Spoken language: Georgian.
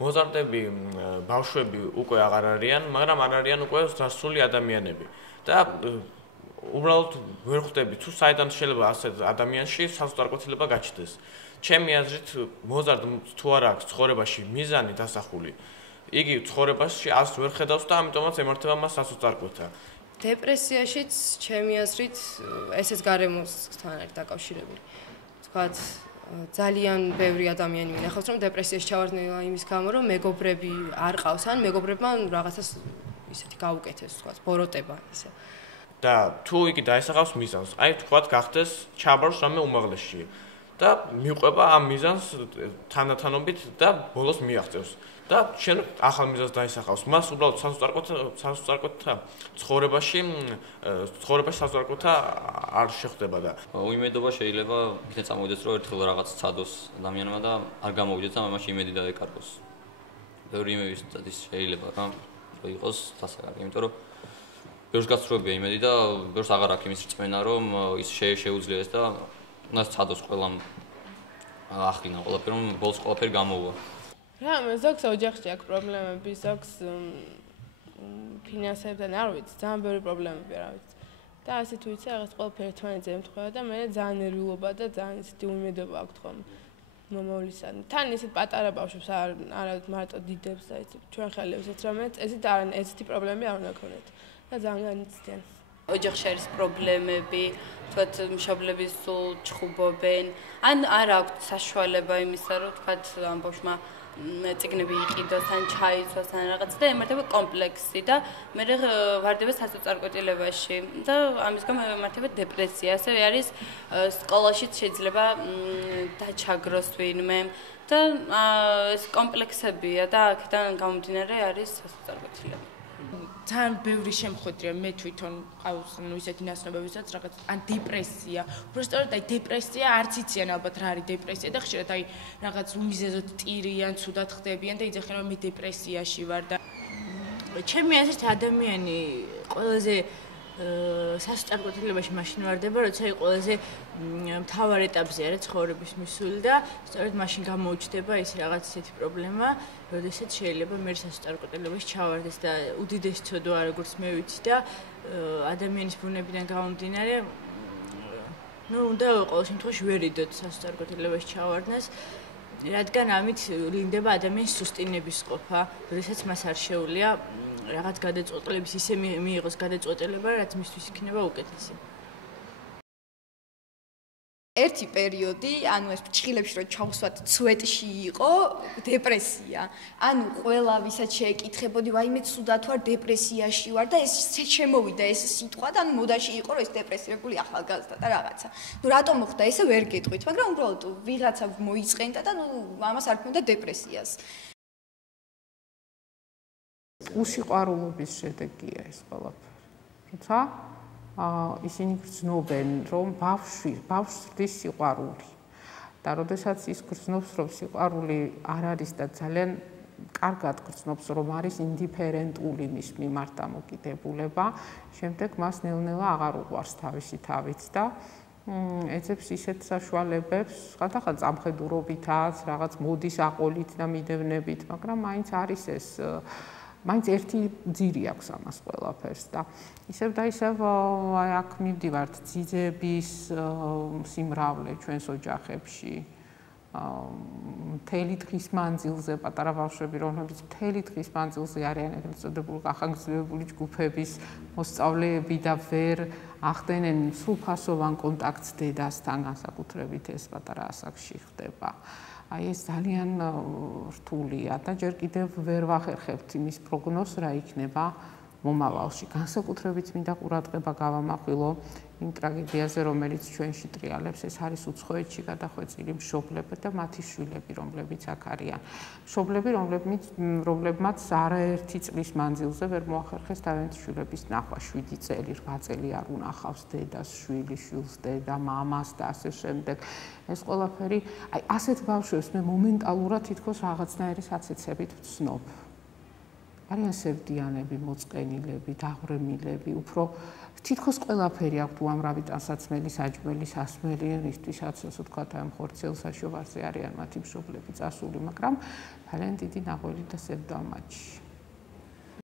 მოზარდები ბავშვები უკვე აღარ არიან, მაგრამ არ არიან უკვე დასრული ადამიანები. და უბრალოდ ვერ ხვდები თუ საიდან შეიძლება ასეთ ადამიანში საზღვარგოთილება გაჩნდეს. ჩემი აზრით მოზარდს თუ არ აქვს ცხოვრებაში მიზანი დასახული, იგი ცხოვრებაში ას ვერ ხედავს და ამიტომაც ემართება მას სასოწარკვეთა. დეპრესიაშიც ჩემი აზრით ესეც გარემოსთან არის დაკავშირებული. თქვათ ძალიან ბევრი ადამიანი მინახავს რომ დეპრესიაში ჩავარდნილა იმის გამო რომ მეგობრები არ ყავს ან მეგობრებმა რაღაცას ისეთი გაუკეთეს თქვათ ბოროტება ისე. და თუ იგი დაესახავს მიზანს, აი თქვათ გახდეს ჩაბარს რამე უმაღლესში და მიყვება ამ მიზანს თანდათანობით და ბოლოს მიაღწევს. და შენ ახალ მიზანს დაისახავს. მას უბრალოდ სასოწარკვეთა ცხოვრებაში საზღვარგოთა არ შეხვდება და უიმედობა შეიძლება ისე წამოვიდეს რომ ერთხელ რაღაც ცადოს ადამიანმა და არ გამოვიდეს და მამაში იმედი დაეკარგოს. ბევრი იმედის შეიძლება რომ იყოს დასაკარგი, იმიტომ რომ ბევრს გასწრებია იმედი და ბევრს აღარ აქვს იმის რწმენა რომ ის შეუძლიეს და უნდა ცადოს ყველამ ახლინა ყველაფერი რომ ბოლოს ყველაფერი გამოვა. რა, ზოგს ოჯახში აქვს პრობლემები, ზოგს ფინანსებთან არ ვიცი, ძალიან ბევრი პრობლემები არ ვიცი. და ასე თუ იცი, რაღაც ყველაფერი ერთმანეთზე ემთხვევა და მე ძალიან ნერვიულობა და ძალიან ისეთი უიმედობა აქვს თქო მომავლისან. თან ისეთ პატარა ბავშვებს არა მარტო დიდებს და ისე ჩვენ ხელებსაც რამეც ესეთი პრობლემები არ უნდა ქონდეთ და ძალიან განიცდიან. ოჯახში არის პრობლემები, თქვათ მშობლები სულ ჩხუბობენ, ან არ აქვს საშუალება იმისა, რომ თქვათ ამ ბავშვმა წიგნები იყიდოს, ან ჩაიცვას, ან რაღაც და ემართება კომპლექსი და მე ვარდება სასოწარკვეთილებაში და ამის გამო ემართება დეპრესია. ასევე არის სკოლაშიც შეიძლება დაჩაგროს ვინმე და ეს კომპლექსებია და აქედან გამომდინარე არის სასოწარკვეთილება. ძალიან ბევრი შემთხვევაა მე თვითონ ყავს ისეთი ნაცნობებისაც რაღაც ან დეპრესია. უბრალოდ აი დეპრესია არც იციან ალბათ რა არის დეპრესია და ხშირად აი რაღაც უმიზეზოდ ტირიან, ცუდად ხდებიან და იძახიან რომ მე დეპრესიაში ვარ და ჩემი აზრით ადამიანი ყველაზე სასოწარკვეთილებაში მაშინ ვარდება, როცა აი ყველაზე მთავარ ეტაპზე არის ცხოვრების მისული და სწორედ მაშინ გამოუჩნდება ის რაღაც ისეთი პრობლემა, როდესაც შეიძლება მე სასოწარკვეთილებაში ჩავარდეს და უდიდესი ცოდვა როგორც მე ვიცი და ადამიანის ბუნებიდან გამომდინარე უნდა ყოველ შემთხვევაში ვერ იდოთ სასოწარკვეთილებაში ჩავარდნას, რადგან ამით ვლინდება ადამიანის სუსტინების ყოფა, როდესაც მას არ შეუძლია რაღაც გადაწყვეტილების ისე მიიღოს გადაწყვეტილება, რაც მისთვის იქნება უკეთესი. ერთი პერიოდი, ანუ ეს ფრჩხილებში რო ჩავსვათ ცვეტში იყო დეპრესია. ანუ ყველა ვისაც შეეკითხებოდი, ვაიმე ცუდად ვარ, დეპრესიაში ვარ და ეს შემოვიდა ეს სიტყვა და ანუ მოდაში იყო რომ ეს დეპრესირებული ახალგაზრდა და რაღაცა. ნუ რატომ მოხდა ესე ვერ გეტყვით, მაგრამ უბრალოდ ვიღაცა მოიწყენდა და ნუ ამას არ ქონდა დეპრესიას. უსიყვარულობის შედეგია ეს ყველაფერი. თუმცა ისინი გრძნობენ, რომ ბავშვს დის სიყვარული. და როდესაც ის გრძნობს, რომ სიყვარული არ არის და ძალიან კარგად გრძნობს, რომ არის ინდიფერენტული მის მიმართ დამოკიდებულება, შემდეგ მას ნელ-ნელა აღარ უყვარს თავისი თავიც და ეძებს ისეთ საშუალებებს, სხვადასხვა წამხედურობითაც, რაღაც მოდის აყოლით და მიდევნებით, მაგრამ მაინც არის ეს მაინც ერთი ძირი აქვს ამას ყველაფერს და ისევ და ისევ აი აქ მივდივართ ძიძების სიმრავლე ჩვენს ოჯახებში მთელი დღის მანძილზე პატარა ბავშვები რომლებიც მთელი დღის მანძილზე არიან ეგრეთ წოდებული ახანგრძლივებული ჯგუფების მოსწავლეები და ვერ ახდენენ სრულფასოვან კონტაქტს დედასთან განსაკუთრებით ეს პატარა ასაკში ხდება. აი ეს ძალიან რთულია და ჯერ კიდევ ვერ ვახერხებთ იმის პროგნოზს რა იქნება მომავალში. განსაკუთრებით მინდა ყურადღება გავამახვილო იმ ტრაგედიაზე, რომელიც ჩვენში ტრიალებს, ეს არის უცხოეთში გადახვეწილი მშობლები და მათი შვილები, რომლებიც აქ არიან. მშობლები, რომლებმაც არაერთი წლის მანძილზე ვერ მოახერხეს თავიანთი შვილების ნახვა, 7 წელი, 8 წელი არ უნახავს დედას, შვილს, დედა, მამას და ასე შემდეგ. ეს ყველაფერი, აი ასეთ ბავშვებს მე მომენტალურად თითქოს რაღაცნაირი საცეცებით ვცნობ. არიან სევდიანები, მოწყენილები, დაღვრემილები, უფრო თითქოს ყველაფერი აქვთ უამრავი ტანსაცმელი, საჭმელი, სასმელი, რისთვისაც ასე ვთქვათ, ამ ხორცელ საშოვარზე არიან მათი მშობლები წასული, მაგრამ ძალიან დიდი ნაღველი და სევდა მათში.